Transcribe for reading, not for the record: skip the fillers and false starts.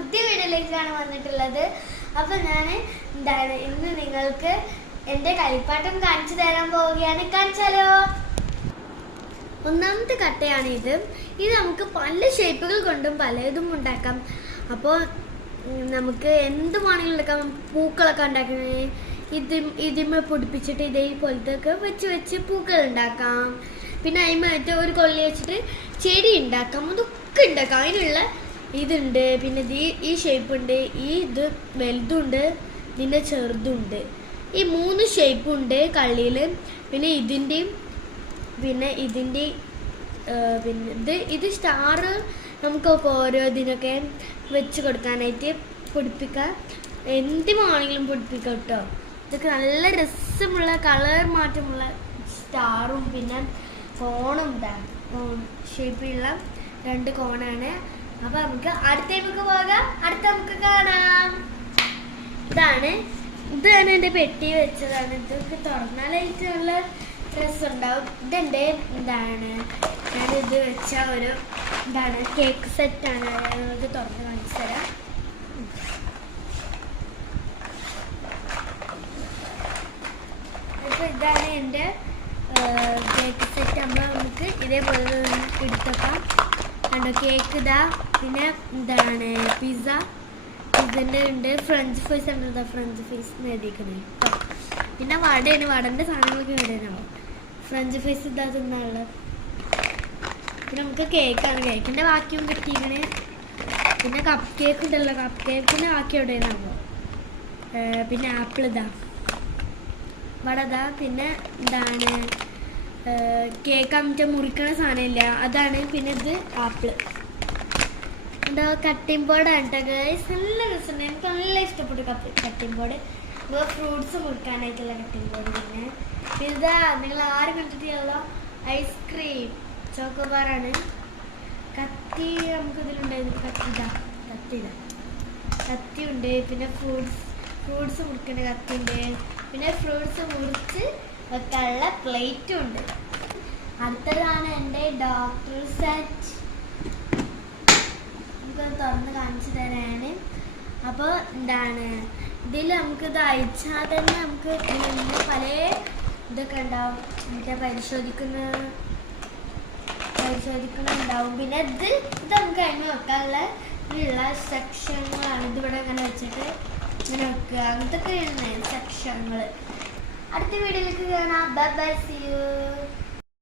പുതിയ വീഡിയോയിലേക്കാണ് വന്നിട്ടുള്ളത്. അപ്പോൾ ഞാൻ ഇന്ന് നിങ്ങൾക്ക് എൻ്റെ കളിപ്പാട്ടം കാണിച്ചു തരാൻ പോവുകയാണ്. കാണിച്ചാലോ? ഒന്നാമത്തെ കട്ടയാണ് ഇത്. നമുക്ക് പല ഷേപ്പുകൾ കൊണ്ടും പലതും ഉണ്ടാക്കാം. അപ്പോൾ നമുക്ക് എന്ത് വേണമെങ്കിലും ഉണ്ടാക്കാം. പൂക്കളൊക്കെ ഉണ്ടാക്കണേ ഇതിമ പൊടിപ്പിച്ചിട്ട് ഇതേപോലത്തെ ഒക്കെ വെച്ച് പൂക്കൾ ഉണ്ടാക്കാം. പിന്നെ അതിമേറ്റ് ഒരു കൊള്ളി വെച്ചിട്ട് ചെടി ഉണ്ടാക്കാം. അതൊക്കെ ഉണ്ടാക്കാം. അതിനുള്ള ഇതുണ്ട്. പിന്നെ ഈ ഷേപ്പ് ഉണ്ട്, ഇത് വലുതുണ്ട്, ഇതിൻ്റെ ചെറുതുണ്ട്. ഈ 3 ഷേപ്പുണ്ട് കള്ളിയിൽ. പിന്നെ ഇതിൻ്റെയും പിന്നെ ഇത് സ്റ്റാർ നമുക്കൊക്കെ ഓരോ ഇതിനൊക്കെ വെച്ച് കൊടുക്കാനായിട്ട് പൊടിപ്പിക്കാം. എന്ത് വേണമെങ്കിലും പൊടിപ്പിക്കാം കേട്ടോ. ഇതൊക്കെ നല്ല രസമുള്ള കളർ മാറ്റമുള്ള സ്റ്റാറും പിന്നെ കോണും ഷേപ്പിലുള്ള 2 കോണാണ്. അപ്പോൾ നമുക്ക് അടുത്തേക്ക് പോകാം. അടുത്ത നമുക്ക് കാണാം. ഇതാണ് എൻ്റെ പെട്ടി വെച്ചതാണ്. ഇതൊക്കെ തുറന്നാലായിട്ട് നല്ല രസമുണ്ടാവും. ഇതെൻ്റെ ഞാനിത് വെച്ച ഒരു കേക്ക് സെറ്റാണ്. ഇത് തുറന്ന് കാണിച്ചു തരാം. അപ്പോൾ ഇതാണ് എൻ്റെ കേക്ക് സെറ്റ്. നമുക്ക് ഇതേപോലെ എടുത്തേക്കാം. കണ്ടോ കേക്ക് ഇതാ. പിന്നെ പിസ്സ. ഇതിൻ്റെ ഉണ്ട് ഫ്രഞ്ച് ഫ്രൈസ് ഉണ്ട്. ഫ്രഞ്ച് ഫ്രൈസ് എഴുതിയിരിക്കുന്നത്. പിന്നെ വടയാണ്. വടൻ്റെ സാധനങ്ങളൊക്കെ വരാനാവും. ഫ്രഞ്ച് ഫ്രൈസ് ഇതാ തിന്നാനുള്ളത്. പിന്നെ നമുക്ക് കേക്കാണ്. കേക്കിൻ്റെ ബാക്കിയും കിട്ടിയിരിക്കണേ. പിന്നെ കപ്പ് കേക്ക് ഉണ്ടല്ലോ. കപ്പ് കേക്കിൻ്റെ ബാക്കി എവിടെയാണാവോ. പിന്നെ ആപ്പിൾ ഇതാ. വട ഇതാ. പിന്നെ കേക്ക് മറ്റേ മുറിക്കണ സാധനമില്ല, അതാണ്. പിന്നെ ഇത് ആപ്പിള്. എന്താ കട്ടിംഗ് ബോർഡാണ് കേട്ടോ ഗൈസ്. നല്ല രസമുണ്ട്. എനിക്ക് നല്ല ഇഷ്ടപ്പെട്ടു കട്ടിംഗ് ബോർഡ്. ഫ്രൂട്ട്സ് മുറിക്കാനായിട്ടുള്ള കട്ടിംഗ് ബോർഡ്. പിന്നെ ഇതാ നിങ്ങൾ ആരും കണ്ടിട്ടുള്ള ഐസ്ക്രീം ചോക്കോബാറാണ്. കത്തി നമുക്കിതിലുണ്ടായിരുന്നു. കത്തിയുണ്ട്. പിന്നെ ഫ്രൂട്ട്സ് മുറിക്കേണ്ട കത്തിയുണ്ട്. പിന്നെ ഫ്രൂട്ട്സ് മുറിച്ച് വെക്കാനുള്ള പ്ലേറ്റും ഉണ്ട്. അടുത്തതാണ് എൻ്റെ ഡോക്ടർ സെറ്റ്. നമുക്കത് തുറന്ന് കാണിച്ചു തരാൻ. അപ്പോൾ ഇതിൽ നമുക്കിത് അയച്ചാൽ തന്നെ നമുക്ക് പല ഇതൊക്കെ ഉണ്ടാവും. മറ്റേ പരിശോധിക്കുന്നുണ്ടാവും. പിന്നെ ഇത് നമുക്ക് അതിന് വെക്കാനുള്ള സെക്ഷനുകളാണ്. ഇതിവിടെ അങ്ങനെ വെച്ചിട്ട് ഇങ്ങനെ വെക്കുക. അങ്ങനത്തെ ഒക്കെ സെക്ഷനുകൾ. അടുത്ത വീഡിയോയിലേക്ക് കാണാം. Bye bye, see U.